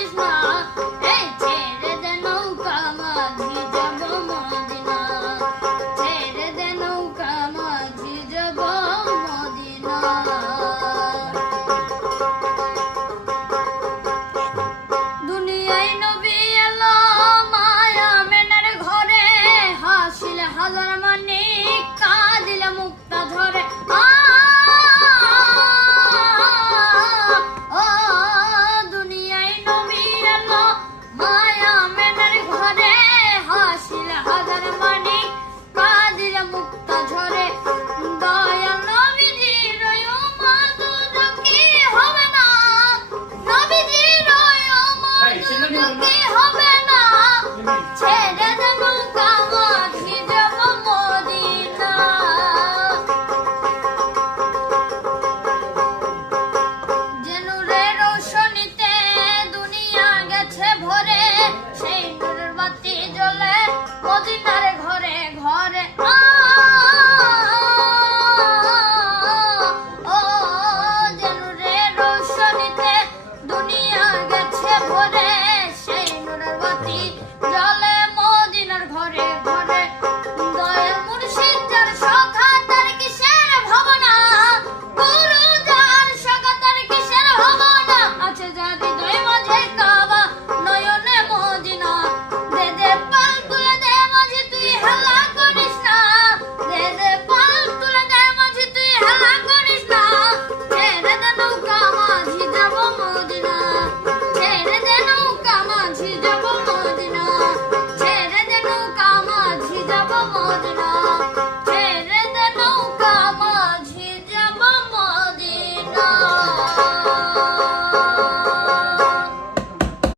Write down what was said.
করিস না, এই ছেড়ে দে নৌকা মাঝি যাব মদিনা, ছেড়ে দে নৌকা মাঝি যাব মদিনা। দুনিয়ায় নবী এলো মায়া মেনার ঘরে, হাসিলে হাজার মানিক কাঁদিলে মুক্তা ঝরে। দুনিয়ায় নবী এলো মায়া মেনার ঘরে, হাসিলে হাজার মানিক কাঁদিলে মুক্তা ঝরে। দয়াল নবীজির কি হবে না, নবীজির কি হবে না, ছেড়ে দে নৌকা মাঝি যাব মদিনা। যে নূরের রোশনীতে দুনিয়া গেছে ভরে, সেই নূরের বাতি জ্বলে মদিনার ঘরে ঘরে। যে নূরের রোশনীতে দুনিয়া গেছে ভরে, সেই নূরের বাতি জ্বলে মদিনার ঘরে ঘরে। দয়াল মুর্শিদ যার সখা তার কিসের ভাবনা, গুরু যার সখা তার কিসের ভাবনা, আছে যার হৃদয় মাঝে কাবা নয়নে মদিনা। দে দে পাল তুলে দে মাঝি তুই হেলা করিস না, দে দে পাল তুলে দে মাঝি তুই হেলা করিস না, ছেড়ে দে নৌকা মাঝি যাব মদিনা, ছেড়ে দে নৌকা মাঝি যাব মদিনা, ছেড়ে দে নৌকা মাঝি যাব মদিনা, ছেড়ে দে নৌকা মাঝি যাব মদিনা।